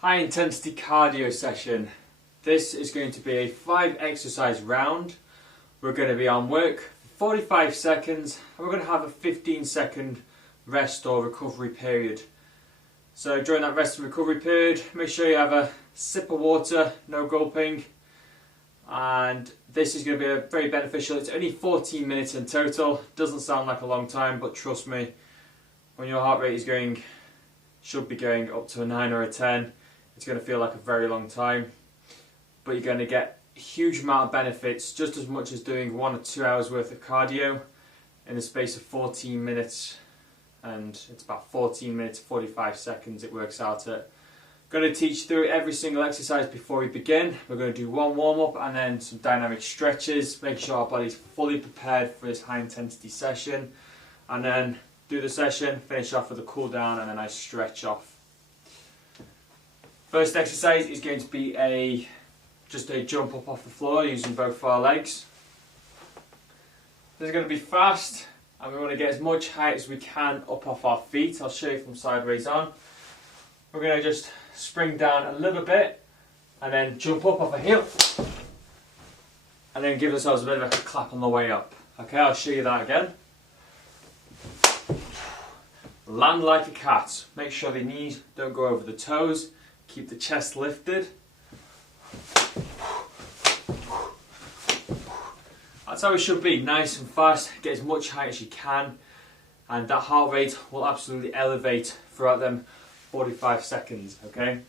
High intensity cardio session. This is going to be a 5 exercise round. We're going to be on work for 45 seconds and we're going to have a 15-second rest or recovery period. So during that rest and recovery period, make sure you have a sip of water, no gulping. And this is going to be very beneficial. It's only 14 minutes in total. Doesn't sound like a long time, but trust me, when your heart rate is should be going up to a 9 or a 10, it's going to feel like a very long time. But you're going to get a huge amount of benefits, just as much as doing 1 or 2 hours worth of cardio in the space of 14 minutes. And it's about 14 minutes, 45 seconds it works out at. Going to teach through every single exercise before we begin. We're going to do one warm-up and then some dynamic stretches. Make sure our body's fully prepared for this high intensity session. And then do the session, finish off with a cool down and a nice stretch off. First exercise is going to be just a jump up off the floor using both of our legs. This is going to be fast and we want to get as much height as we can up off our feet. I'll show you from sideways on. We're going to just spring down a little bit and then jump up off a heel and then give ourselves a bit of a clap on the way up. Okay, I'll show you that again. Land like a cat. Make sure the knees don't go over the toes. Keep the chest lifted. That's how it should be, nice and fast. Get as much height as you can and that heart rate will absolutely elevate throughout them 45 seconds, okay?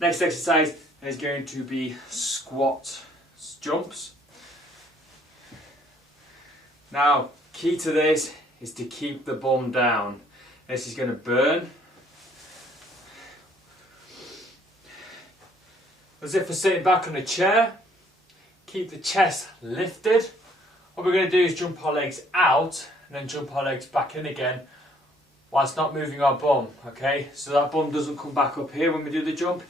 Next exercise is going to be squat jumps. Now, key to this is to keep the bum down. This is going to burn. As if we're sitting back on a chair, keep the chest lifted. What we're going to do is jump our legs out and then jump our legs back in again whilst not moving our bum, okay? So that bum doesn't come back up here when we do the jump.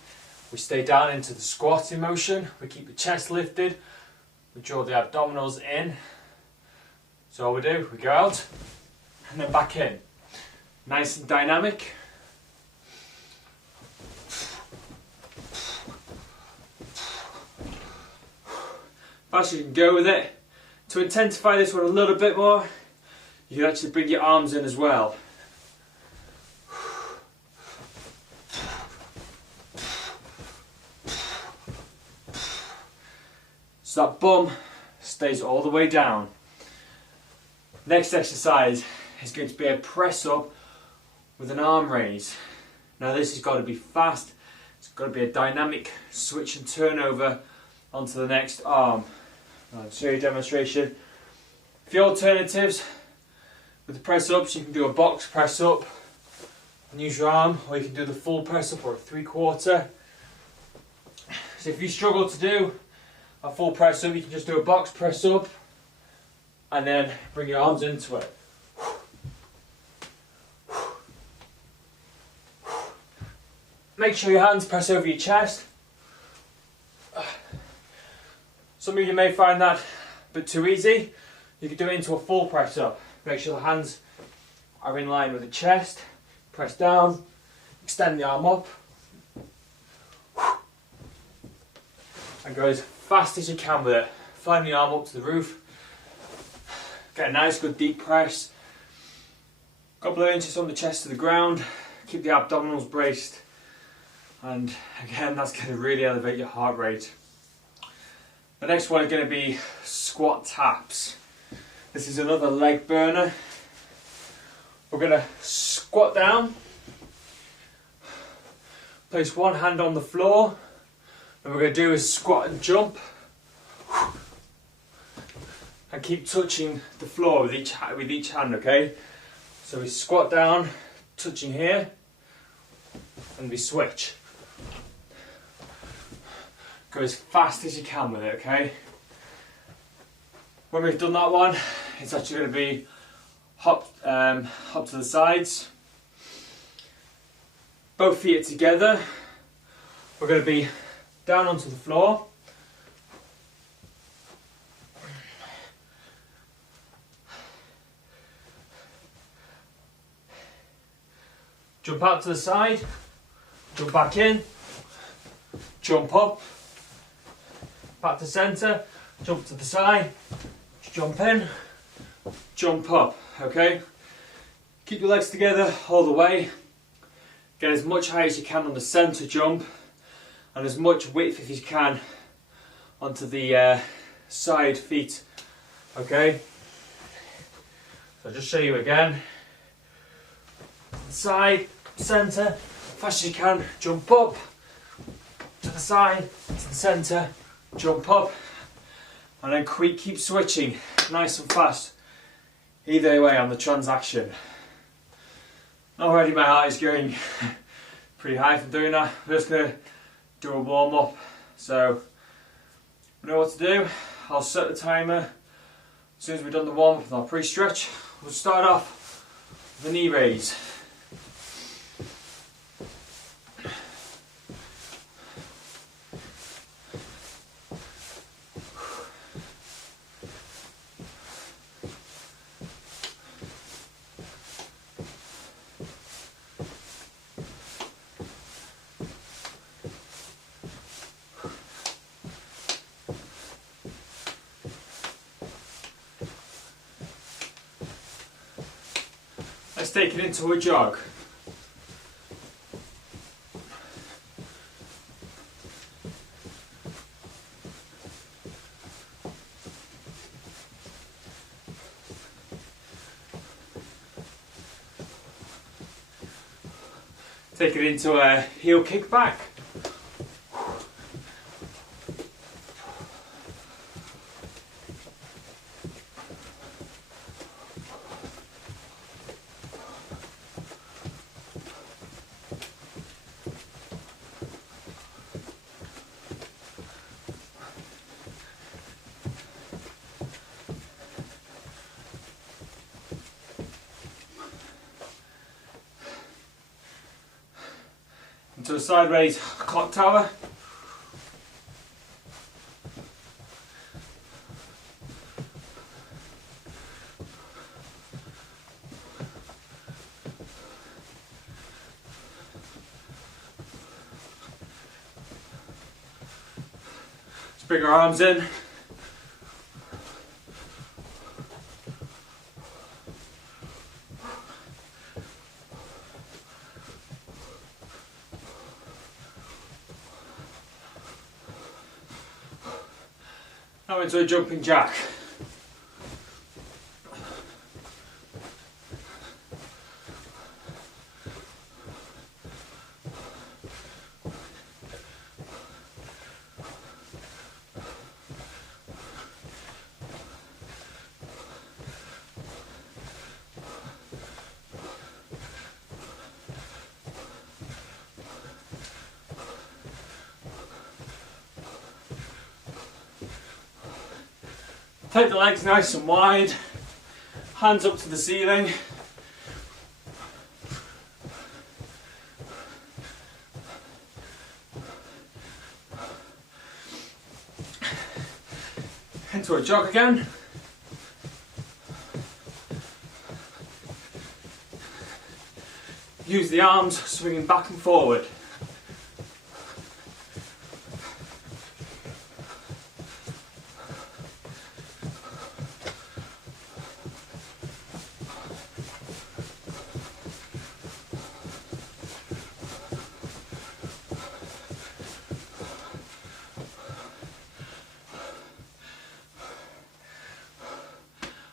We stay down into the squatting motion. We keep the chest lifted. We draw the abdominals in. So all we do, we go out and then back in. Nice and dynamic. Fast as you can go with it. To intensify this one a little bit more, you can actually bring your arms in as well. So that bum stays all the way down. Next exercise is going to be a press up with an arm raise. Now this has got to be fast. It's got to be a dynamic switch and turn over onto the next arm. I'll show you a demonstration. For your alternatives with the press ups, you can do a box press up and use your arm, or you can do the full press up or a 3/4. So if you struggle to do a full press up, you can just do a box press up and then bring your arms into it. Make sure your hands press over your chest. Some of you may find that a bit too easy. You can do it into a full press up. Make sure the hands are in line with the chest. Press down, extend the arm up, and go as fast as you can with it. Flying the arm up to the roof. Get a nice good deep press. Couple of inches from the chest to the ground. Keep the abdominals braced. And again, that's going to really elevate your heart rate. The next one is going to be squat taps. This is another leg burner. We're going to squat down. Place one hand on the floor. And we're going to do is squat and jump. And keep touching the floor with each hand, okay? So we squat down, touching here, and we switch. Go as fast as you can with it, okay? When we've done that one, it's actually going to be hop to the sides. Both feet are together. We're going to be down onto the floor. Jump out to the side, jump back in, jump up, back to centre, jump to the side, jump in, jump up, okay? Keep your legs together all the way. Get as much height as you can on the centre jump and as much width as you can onto the side feet, okay? So I'll just show you again. Side, centre, fast as you can, jump up, to the side, to the centre, jump up, and then keep switching nice and fast either way on the transaction. Already my heart is going pretty high from doing that. I'm just going to do a warm up. So I know what to do. I'll set the timer as soon as we've done the warm up and our pre-stretch. We'll start off with the knee raise. Let's take it into a jog. Take it into a heel kick back. Into a side raise clock tower. Let's bring our arms in. Now into a jumping jack. Take the legs nice and wide, hands up to the ceiling. Into a jog again. Use the arms swinging back and forward.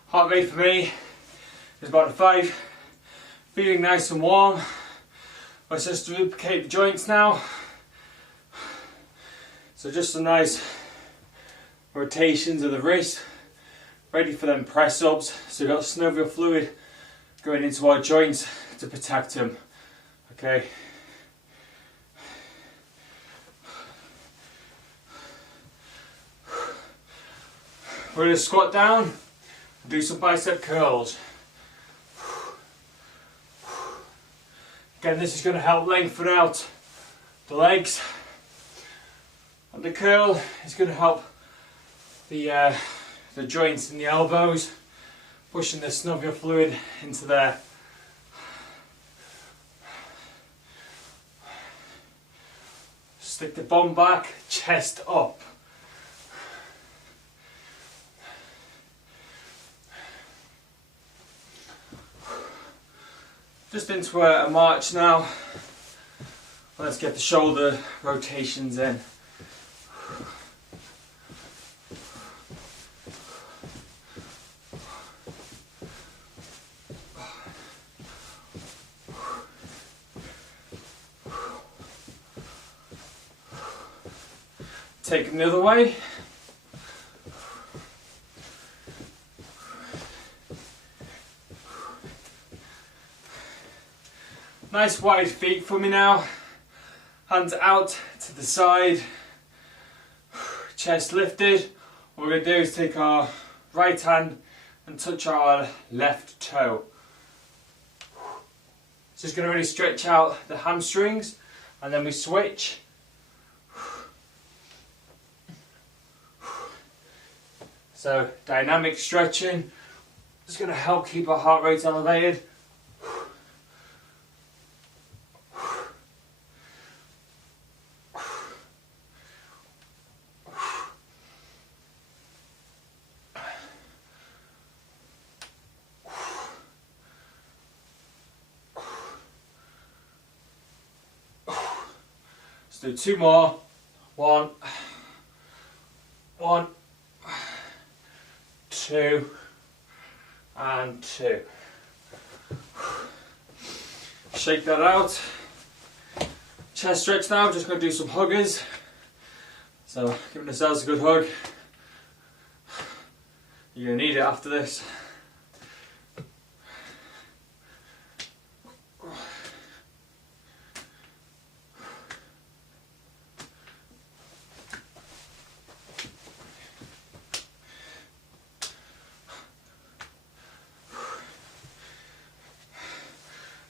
Heart rate for me is about a 5. Feeling nice and warm. Let's just lubricate the joints now. So just some nice rotations of the wrist, ready for them press ups. So we've got synovial fluid going into our joints to protect them. Okay. We're going to squat down. Do some bicep curls. Again, this is going to help lengthen out the legs. And the curl is going to help the joints in the elbows, pushing the synovial fluid into there. Stick the bum back, chest up. Just into a march now. Let's get the shoulder rotations in. Take them the other way. Nice wide feet for me now. Hands out to the side. Chest lifted. What we're going to do is take our right hand and touch our left toe. Just going to really stretch out the hamstrings, and then we switch. So dynamic stretching, just going to help keep our heart rate elevated. Let's do two more. One, two, and two. Shake that out. Chest stretch now, just going to do some huggers. So giving ourselves a good hug. You're going to need it after this.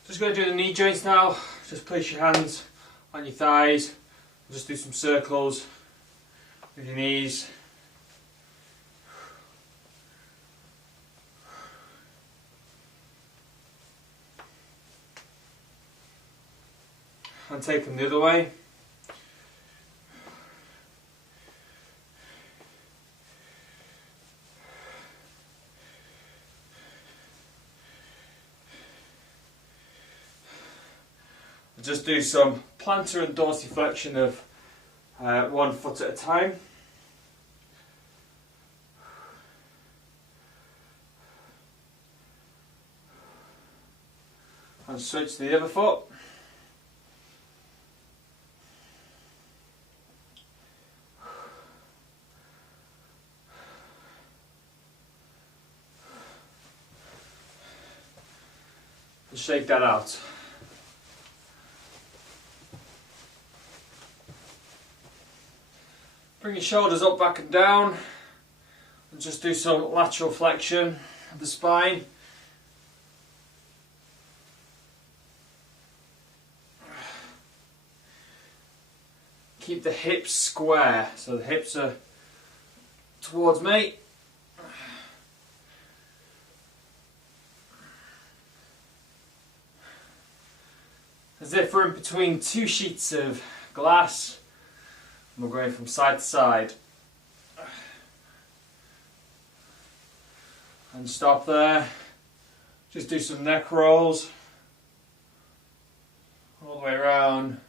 Just going to do the knee joints now. Just place your hands on your thighs. Just do some circles with your knees. And take them the other way. Just do some plantar and dorsiflexion of 1 foot at a time. And switch to the other foot. And shake that out. Bring your shoulders up, back and down, and just do some lateral flexion of the spine. Keep the hips square, so the hips are towards me. As if we're in between two sheets of glass. We're going from side to side. And stop there. Just do some neck rolls. All the way around.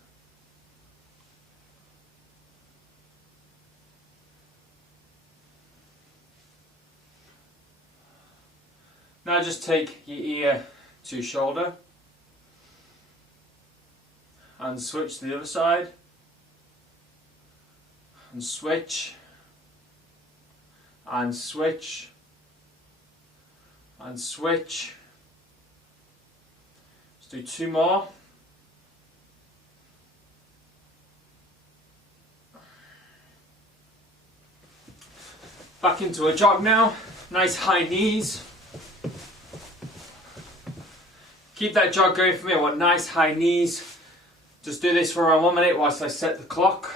Now just take your ear to your shoulder. And switch to the other side. And switch, and switch, and switch. Let's do two more. Back into a jog now. Nice high knees. Keep that jog going for me. I want nice high knees. Just do this for around 1 minute whilst I set the clock.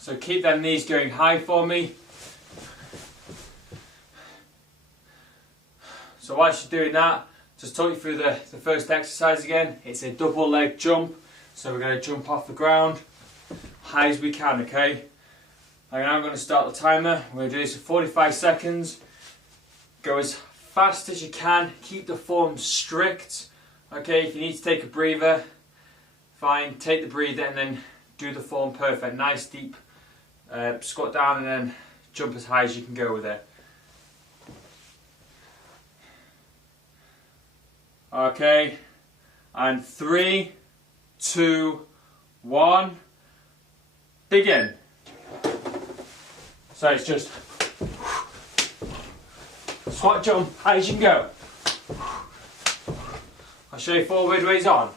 So keep them knees going high for me. So whilst you're doing that, just talk you through the first exercise again. It's a double leg jump. So we're going to jump off the ground high as we can, okay? And now I'm going to start the timer. We're going to do this for 45 seconds. Go as fast as you can. Keep the form strict. Okay, if you need to take a breather, fine. Take the breather and then do the form perfect. Nice deep squat down and then jump as high as you can go with it. Okay, and 3, 2, 1, begin. So it's just squat jump, high as you can go. I'll show you forward ways on.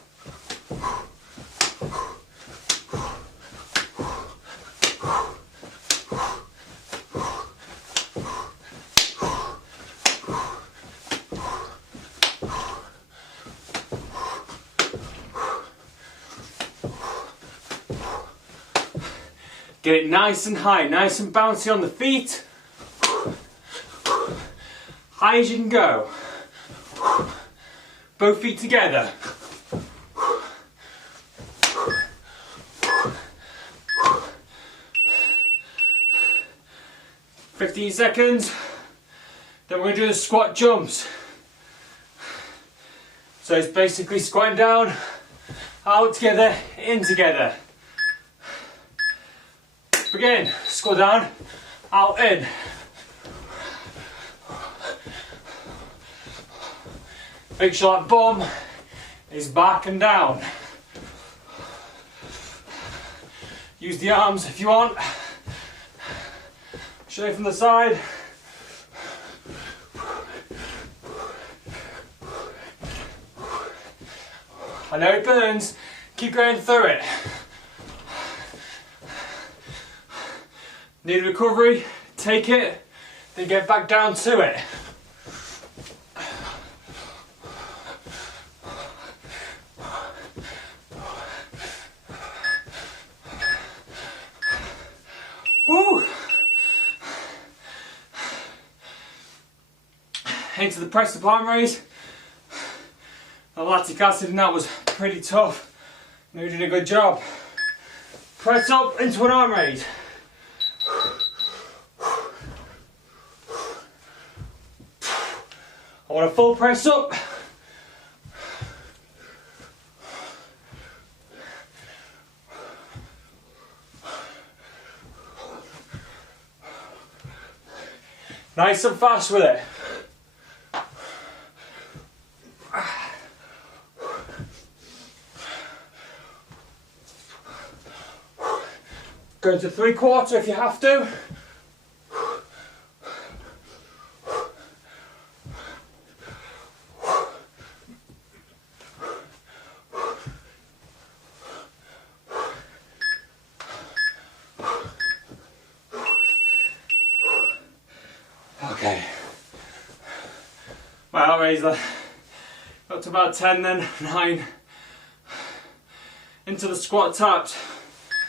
Get it nice and high, nice and bouncy on the feet. High as you can go. Both feet together. "15 seconds. Then we're going to do the squat jumps. So it's basically squatting down, out together, in together. Begin. Squat down, out, in. Make sure that bum is back and down. Use the arms if you want. Show you from the side. I know it burns. Keep going through it. Need a recovery, take it, then get back down to it. Woo! Into the press up arm raise. The lactic acid in that was pretty tough. You did a good job. Press up into an arm raise. I want a full press up. Nice and fast with it. Go to 3/4 if you have to. Okay. Well, raise got to about 10 then, 9. Into the squat taps.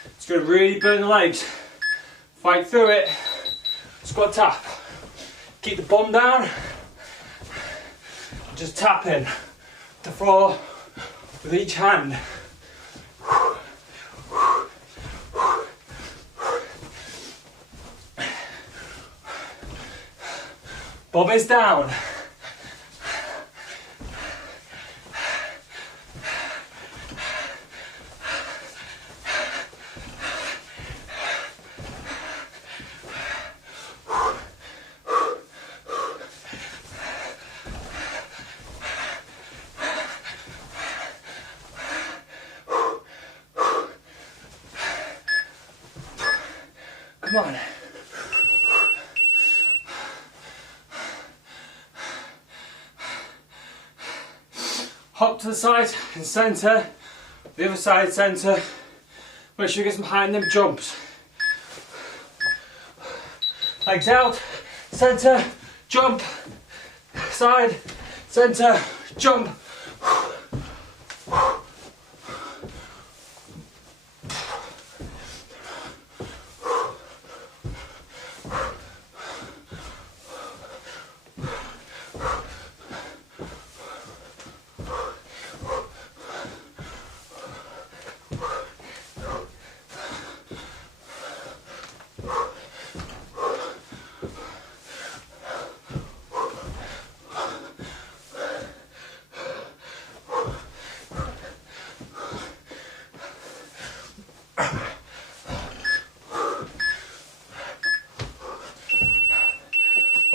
It's going to really burn the legs. Fight through it. Squat tap. Keep the bum down. Just tap in the floor with each hand. Bum is down. Come on. Hop to the side and centre, the other side centre. Make sure you get some height in them jumps. Legs out, centre, jump, side, centre, jump.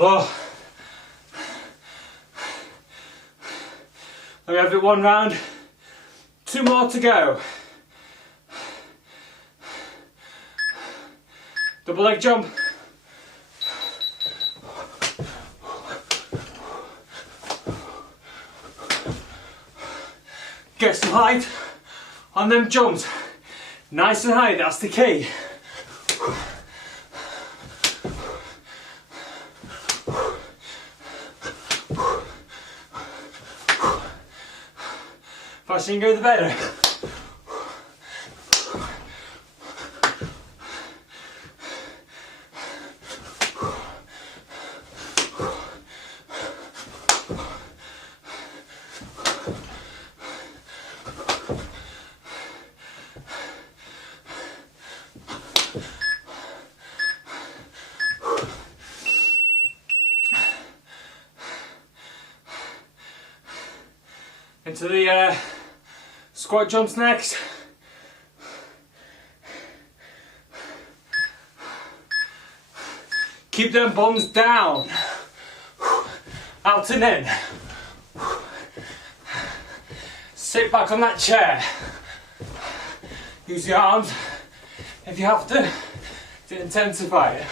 Oh. We have it one round. 2 more to go. Double leg jump. Get some height on them jumps. Nice and high, that's the key. Faster you can go, the better. Into the squat jumps next. Keep them bums down. Out and in. Sit back on that chair. Use the arms if you have to intensify it.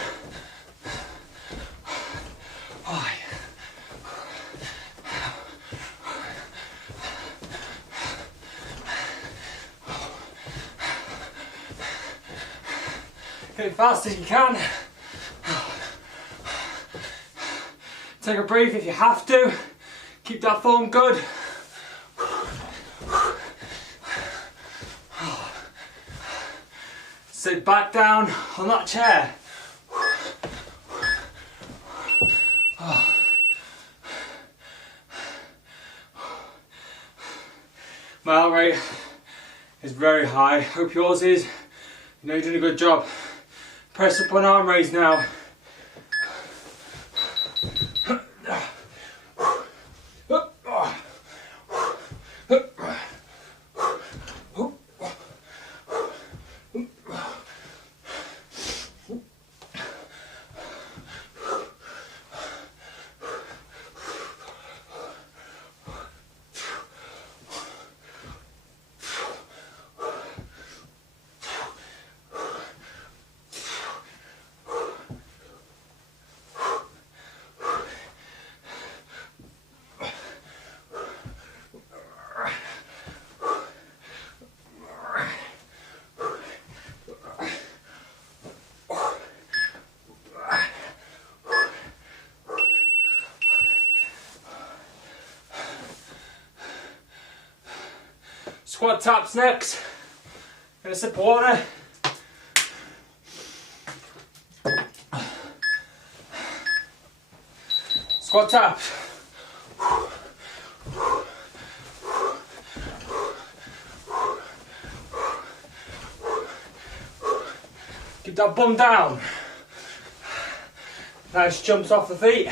Get as fast as you can. Take a breath if you have to. Keep that form good. Sit back down on that chair. My heart rate is very high. Hope yours is. You know you're doing a good job. Press up on arm raise now. Squat taps next. Get a sip of water. Squat taps. Keep that bum down. Nice jumps off the feet.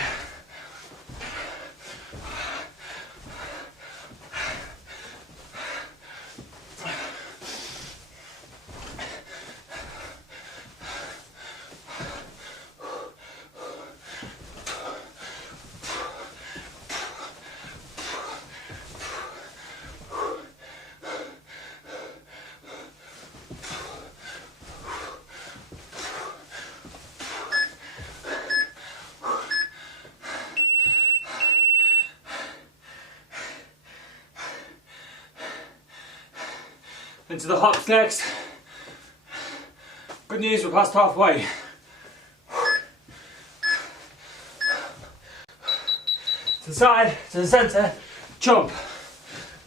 Into the hops next. Good news, we're past halfway. To the side, to the centre, jump.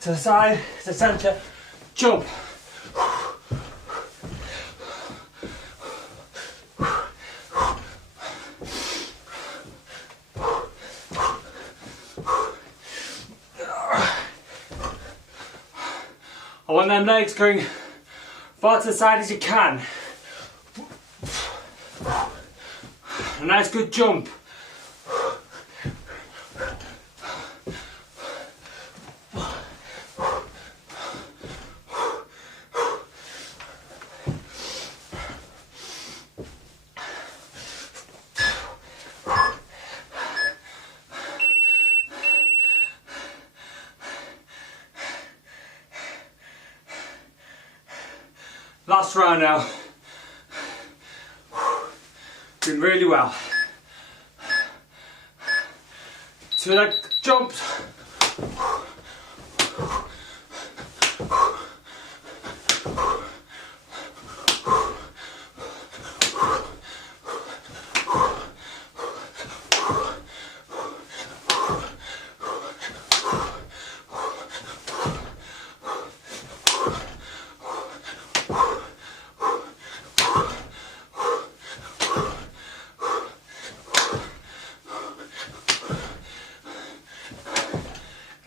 To the side, to the centre, jump. I want them legs going far to the side as you can. A nice good jump. Last round now. Doing really well. 2 leg jumps.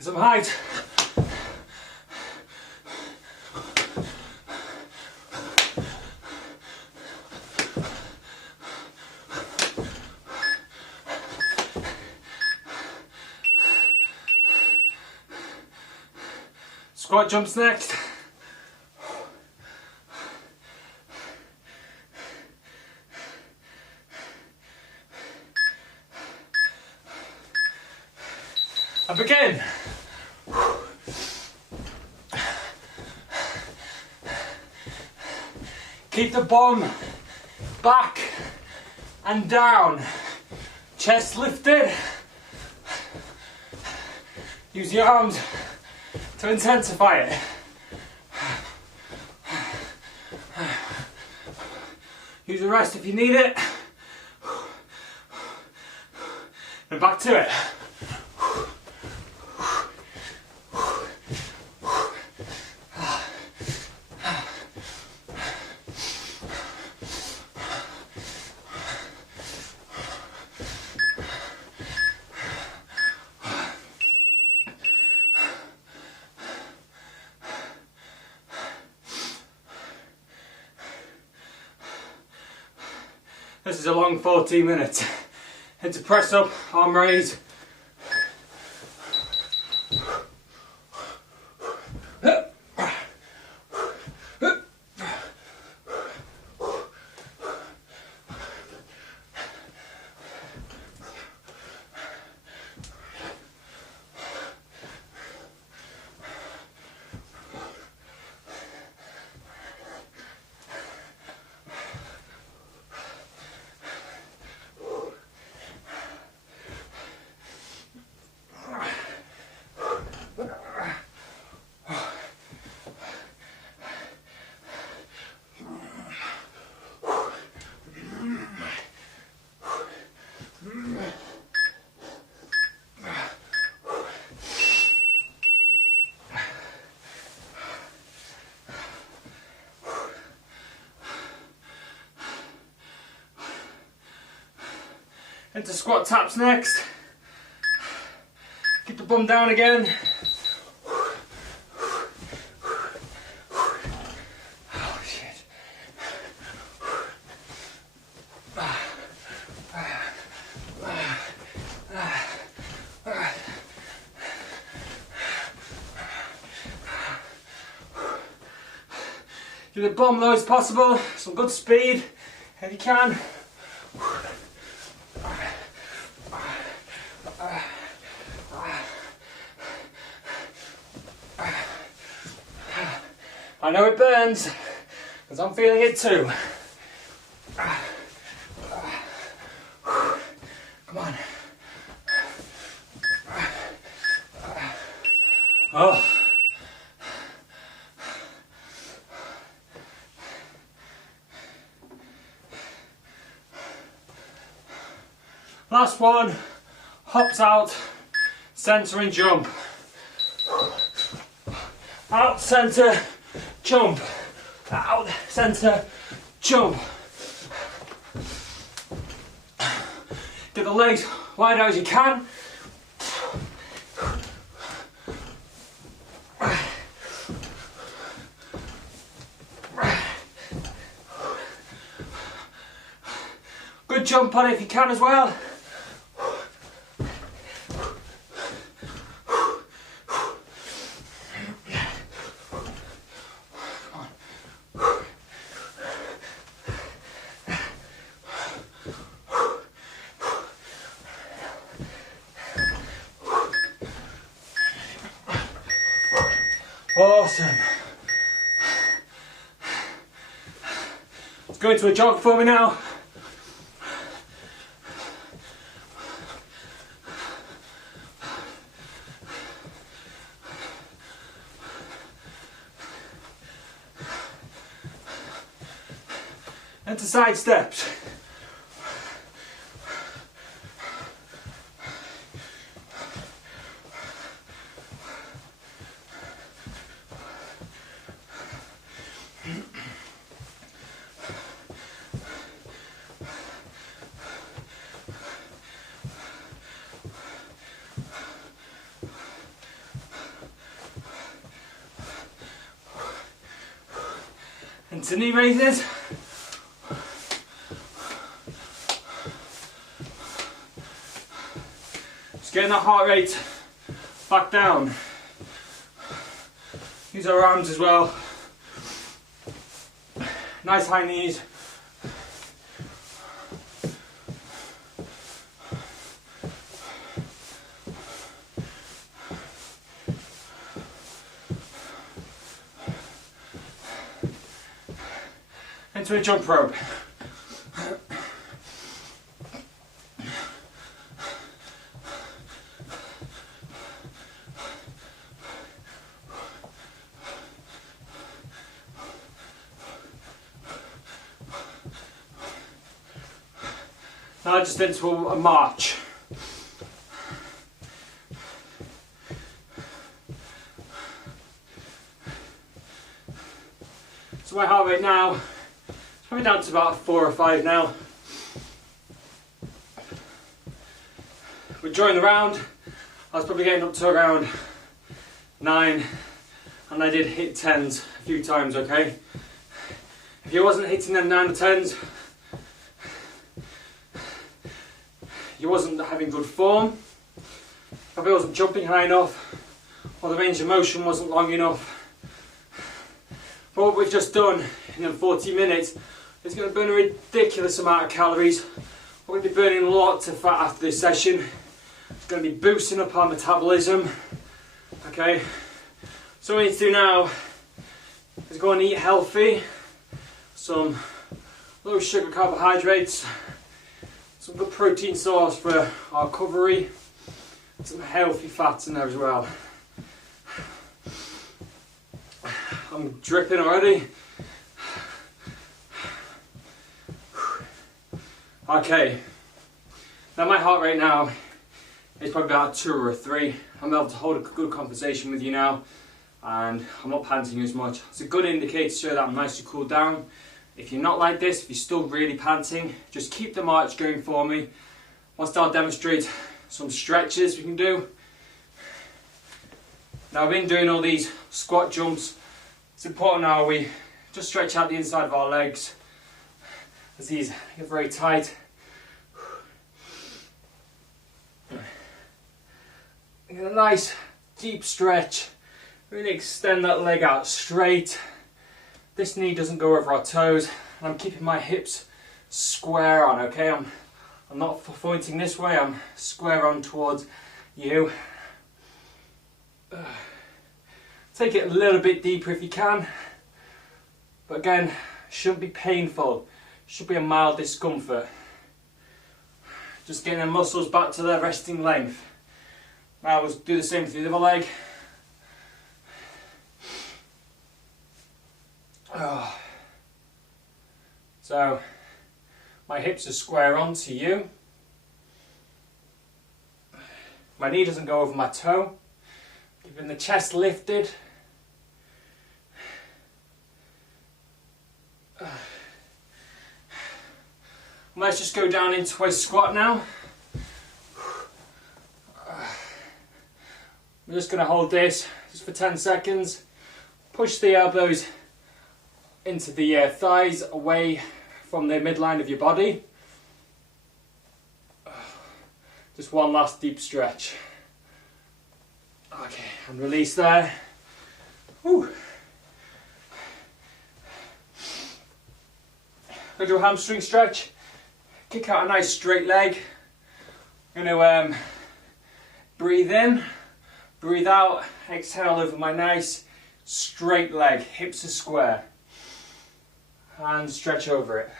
Some height. Squat jumps next. And begin. Keep the bum back and down. Chest lifted. Use your arms to intensify it. Use the rest if you need it. And back to it. This is a long 14 minutes. Into press up, arm raise. Into squat taps next. Keep the bum down again. Oh shit. Do the bum low as possible. Some good speed if you can. I know it burns, because I'm feeling it too. Come on. Oh. Last one, hops out, centre and jump. Out, centre, jump. Out, centre, jump. Get the legs wide out as you can. Good jump on it if you can as well. Awesome. go into a jog for me now. Into side steps. Into knee raises. Just getting that heart rate back down. Use our arms as well. Nice high knees. Into a jump rope. Now just into a march. So my heart rate now, it's probably down to about 4 or 5 now. But during the round, I was probably getting up to around 9, and I did hit 10s a few times, okay? If you wasn't hitting them 9 or 10s, you wasn't having good form, probably wasn't jumping high enough, or the range of motion wasn't long enough. But what we've just done in 40 minutes is going to burn a ridiculous amount of calories. We're going to be burning lots of fat after this session. It's going to be boosting up our metabolism. Okay, so what we need to do now is go and eat healthy, some low sugar carbohydrates, some good protein source for our recovery, some healthy fats in there as well. I'm dripping already. Okay, now my heart rate now is probably about 2 or 3. I'm able to hold a good conversation with you now, and I'm not panting as much. It's a good indicator to show that I'm nicely cooled down. If you're not like this, if you're still really panting, just keep the march going for me. Whilst I'll demonstrate some stretches we can do. Now I've been doing all these squat jumps. It's important now we just stretch out the inside of our legs, as these get very tight. Get a nice deep stretch. Really extend that leg out straight. This knee doesn't go over our toes, and I'm keeping my hips square on, okay? I'm not pointing this way, I'm square on towards you. Take it a little bit deeper if you can, but again, shouldn't be painful, should be a mild discomfort. Just getting the muscles back to their resting length. Now we'll do the same for the other leg. Oh. So my hips are square on to you. My knee doesn't go over my toe. Keeping the chest lifted. Let's just go down into a squat now. I'm just going to hold this just for 10 seconds. Push the elbows into the thighs, away from the midline of your body. Just one last deep stretch. Okay, and release there. Whew. Going to do a hamstring stretch. Kick out a nice straight leg. I'm going to breathe in, breathe out, exhale over my nice straight leg. Hips are square. and stretch over it.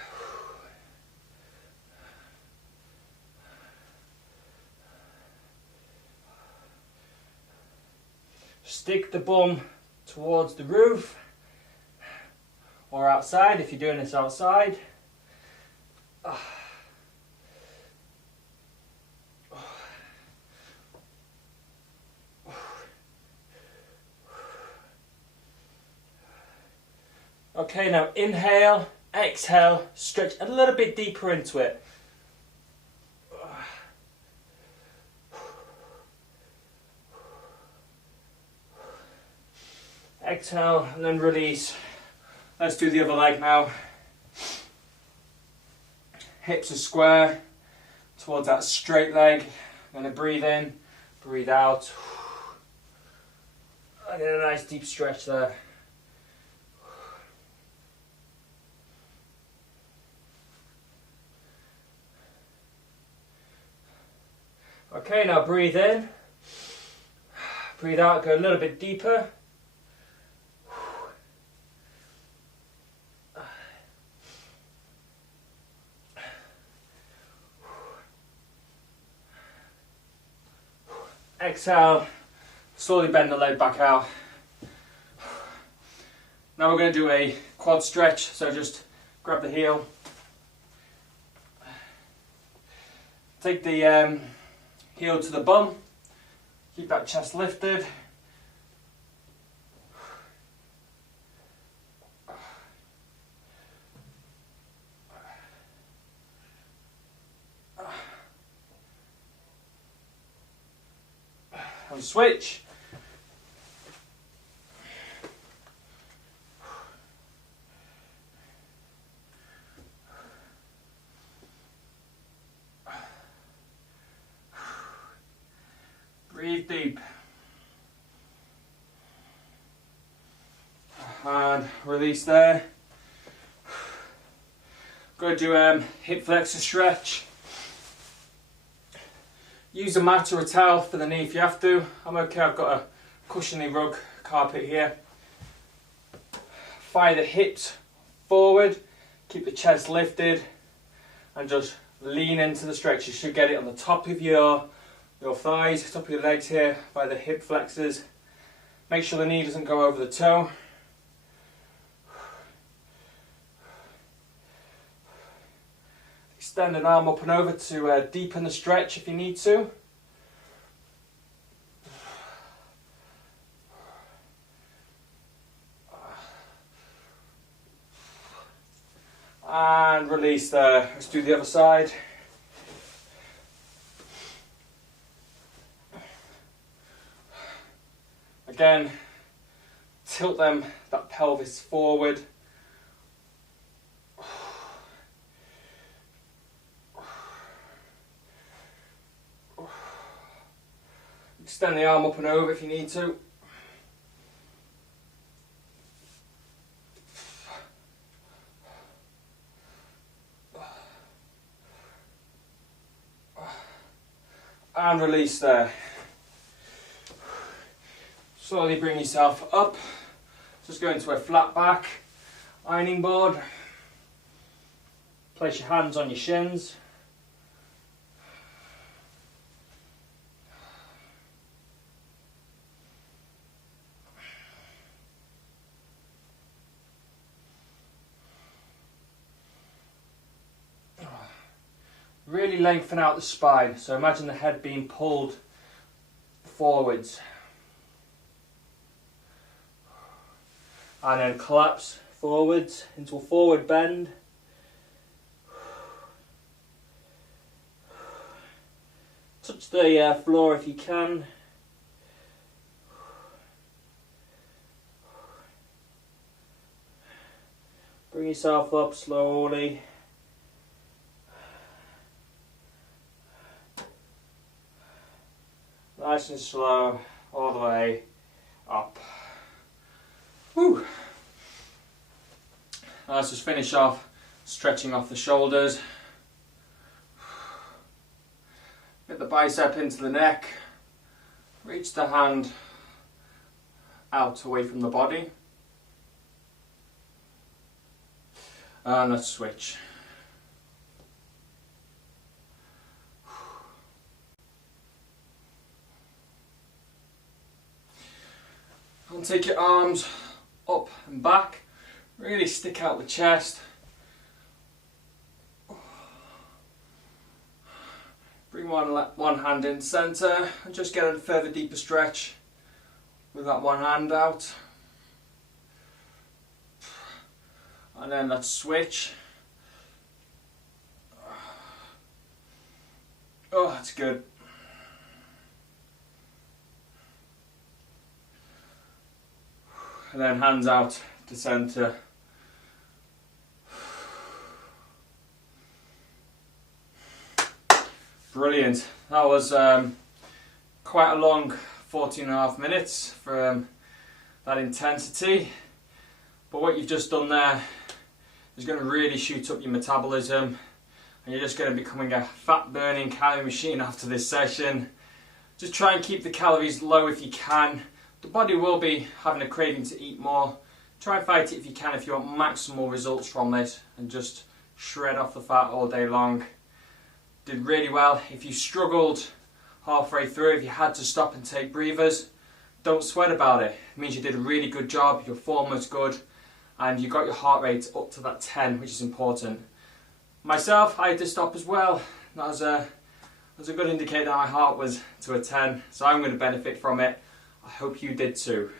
Stick the bum towards the roof or outside if you're doing this outside. Okay, now inhale, exhale, stretch a little bit deeper into it. Exhale and then release. Let's do the other leg now. Hips are square towards that straight leg. I'm going to breathe in, breathe out. I get a nice deep stretch there. Okay, now breathe in, breathe out, go a little bit deeper. Exhale, slowly bend the leg back out. Now we're going to do a quad stretch, so just grab the heel. Take the heel to the bum, keep that chest lifted. And switch. Breathe deep. And release there. Go do hip flexor stretch. Use a mat or a towel for the knee if you have to. I'm okay, I've got a cushiony rug carpet here. Fire the hips forward, keep the chest lifted, and just lean into the stretch. You should get it on the top of your thighs, top of your legs here, by the hip flexors. Make sure the knee doesn't go over the toe. Extend an arm up and over to deepen the stretch if you need to. And release there. Let's do the other side. Again, tilt that pelvis forward. Extend the arm up and over if you need to. And release there. Slowly bring yourself up. Just go into a flat back ironing board. Place your hands on your shins. Really lengthen out the spine, so imagine the head being pulled forwards. And then collapse forwards into a forward bend. Touch the floor if you can. Bring yourself up slowly. Nice and slow, all the way up. Whew. Now let's just finish off stretching off the shoulders. Get the bicep into the neck. Reach the hand out away from the body. And let's switch. And take your arms up and back, really stick out the chest. Bring one hand in centre and just get a further deeper stretch with that one hand out. And then let's switch. Oh, that's good. And then hands out to centre. Brilliant. That was quite a long 14.5 minutes for that intensity. But what you've just done there is going to really shoot up your metabolism, and you're just going to be becoming a fat burning calorie machine after this session. Just try and keep the calories low if you can. The body will be having a craving to eat more. Try and fight it if you can, if you want maximal results from this, and just shred off the fat all day long. Did really well. If you struggled halfway through, if you had to stop and take breathers, don't sweat about it. It means you did a really good job, your form was good, and you got your heart rate up to that 10, which is important. Myself, I had to stop as well. That was a good indicator that my heart was to a 10, so I'm going to benefit from it. I hope you did too.